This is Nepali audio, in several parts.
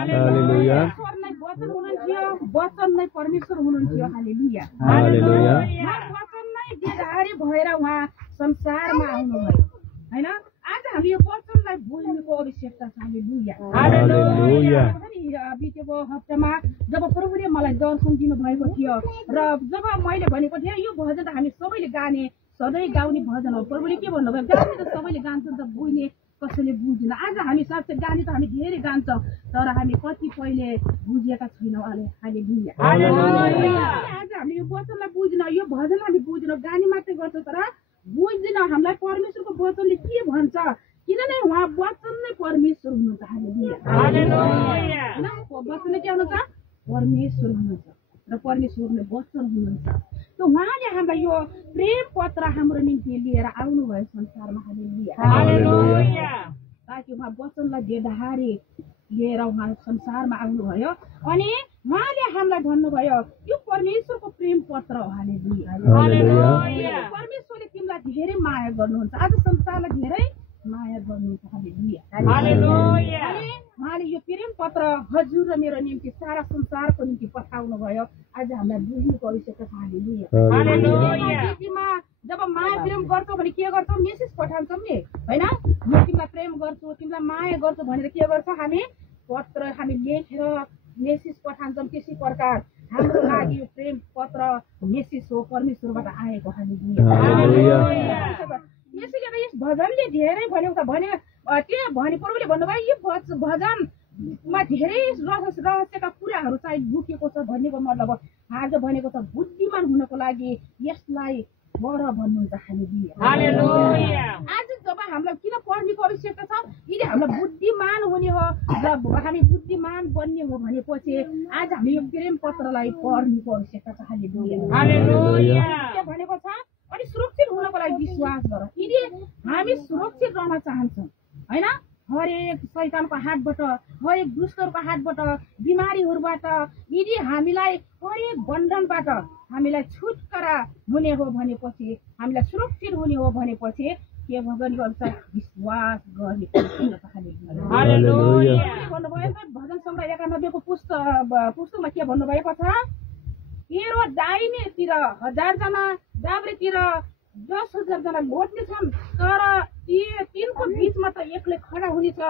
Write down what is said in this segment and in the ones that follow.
हालेलुया ईश्वर नै वचन हुनुहुन्थ्यो, वचन नै परमेश्वर हुनुहुन्थ्यो। हालेलुया हालेलुया वचन नै देहधारी भएर उहाँ संसारमा आउनुभयो हैन। आज हामी यो वचनलाई बुझ्नुको आवश्यकता छ। हालेलुया हालेलुया बितेको हप्तामा जब प्रभुले मलाई दर्शन दिनुभएको थियो र जब मैले भनेको थिएँ यो भजन त हामी सबैले गाने सधैँ गाउने भजन हो, प्रभुले के भन्नुभयो, गाउने त सबैले गान्छन् त बुझ्ने कसैले बुझ्दैन। आज हामी साँच्चै गाने त हामी धेरै गान्छौँ, तर हामी कतिपयले बुझेका छैनौँ। हालेलुया आज हामीले यो वचनलाई बुझ्न, यो भजनलाई हामी बुझ्न, गाने मात्रै गर्छ तर बुझ्दैन हामीलाई परमेश्वरको वचनले के भन्छ, किनभने उहाँ वचन नै परमेश्वर हुनुहुन्छ। हालेलुया वचनले के हुनुहुन्छ, परमेश्वर हुनुहुन्छ र परमेश्वर नै वचन हुनुहुन्छ। त उहाँले हामीलाई यो प्रेम पत्र हाम्रो निम्ति लिएर आउनुभयो संसारमा। हालेलुया ताकि उहाँ वचनलाई देहधारी लिएर उहाँ संसारमा आउनुभयो अनि उहाँले हामीलाई भन्नुभयो यो परमेश्वरको प्रेम पत्र हो। हालेलुया परमेश्वरले तिमीलाई धेरै माया गर्नुहुन्छ, आज संसारलाई धेरै माया गर्नुहुन्छ। हालेलुया उहाँले यो प्रेम पत्र हजुर र मेरो निम्ति सारा संसारको निम्ति पठाउनु भयो। आज हामीलाई बुझ्नुको आवश्यकता छ। हालेलुया जब माया प्रेम गर्छौ भने के गर्छौ, मेसेज पठाउँछौ नि हैन। म तिमीलाई प्रेम गर्छु, तिमीलाई माया गर्छु भनेर के गर्छौ, हामी पत्र हामी लेखेर मेसेज पठाउँछौँ। त्यसै प्रकार हाम्रो लागि यो प्रेम पत्र मेसेज हो, परमेश्वरबाट आएको। हालेलुया यसैले यस भजनले धेरै भन्यो त भने के भने प्रभुले भन्नुभयो यो भजनमा धेरै रहस्यका कुराहरू चाहिँ लुकेको छ भन्नेको मतलब आज भनेको छ बुद्धिमान हुनको लागि यसलाई गर भन्नुहुन्छ। हालेलुया आज जब हामीलाई किन पढ्नेको आवश्यकता छ, यदि हामीलाई बुद्धिमान हुने हो र हामी बुद्धिमान बन्ने हो भनेपछि आज हामी यो प्रेम पत्रलाई पढ्नेको आवश्यकता छ। हालेलुया के भनेको छ, अनि सुरक्षित हुनको लागि विश्वास गर। यदि हामी सुरक्षित रहन चाहन्छौँ हैन, हरेक शैतानको हातबाट, हरेक दुष्टहरूको हातबाट, बिमारीहरूबाट, यदि हामीलाई हरेक बन्धनबाट हामीलाई छुटकारा हुने हो भनेपछि, हामीलाई सुरक्षित हुने हो भनेपछि के गर्नुपर्छ, विश्वास गर्ने। हालेलुया भन्नुभयो त भजन सङ्ग्रह 91 को पुस्तकमा के भन्नुभएको छ, तेरो दाहिनेतिर 1000 जना, दाब्रेतिर 10,000 जना लोट्ने छन्, तर तिनको बिचमा त एक्लै खडा हुनेछ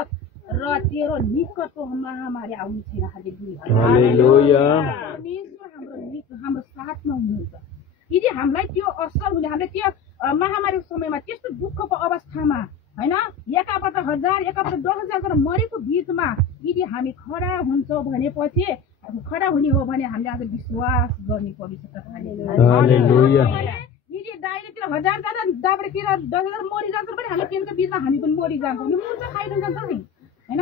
र तेरो निकटको महामारी आउने छैन। हालेलुया परमेश्वर हाम्रो साथमा हुनुहुन्छ। यदि हामीलाई त्यो असर हुने, हामीलाई त्यो महामारीको समयमा त्यस्तो दुःखको अवस्थामा हैन, एकाबाट 1000 एकाबाट 10,000 जना मरेको बिचमा यदि हामी खडा हुन्छौँ भनेपछि, खडा हुने हो भने हामीले आज विश्वास गर्ने आवश्यकता छ। हालेलुया यदि दाहिनेतिर 1000 जना, दाब्रेतिर 10,000 मरिजान्छन् भने हामी तिनको बिचमा हामी पनि मरिजान्छौँ, यो मुर्छ खाइदिन जान्छ नि हैन।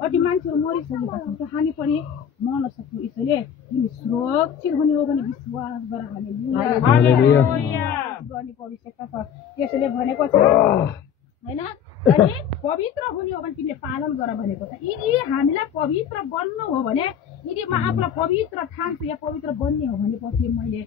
कति मान्छेहरू मरिसकेका छन्, त्यो हामी पनि मर्न सक्छौँ। यसैले तिमी सुरक्षित हुने हो भने विश्वास गर। हालेलुया गर्नेको आवश्यकता छ। त्यसैले भनेको छ हैन, अनि पवित्र हुने हो भने तिमीले पालन गर भनेको छ। यदि हामीलाई पवित्र बन्नु हो भने, यदि म आफूलाई पवित्र ठान्छु या पवित्र बन्ने हो भनेपछि मैले